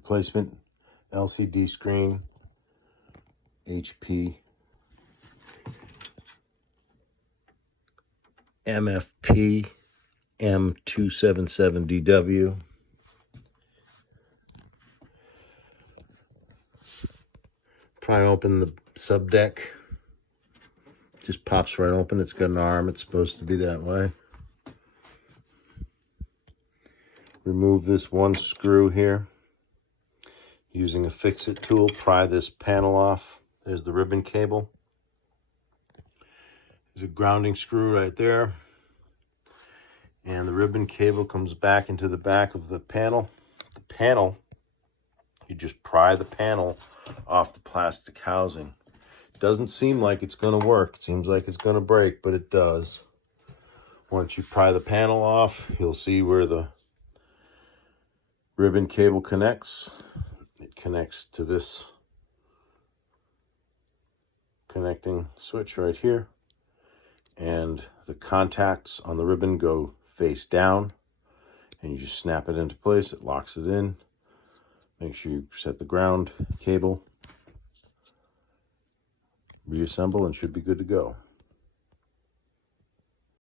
replacement LCD screen, HP MFP M277 DW. Pry open the sub deck. Just pops right open. It's got an arm. It's supposed to be that way. Remove this one screw here using a fix-it tool. Pry this panel off. There's the ribbon cable. There's a grounding screw right there. And the ribbon cable comes back into the back of the panel. The panel, you just pry the panel off the plastic housing. Doesn't seem like it's going to work. It seems like it's going to break, but it does. Once you pry the panel off, you'll see where the ribbon cable connects. It connects to this connecting switch right here. And the contacts on the ribbon go face down. And you just snap it into place. It locks it in. Make sure you set the ground cable. Reassemble and should be good to go.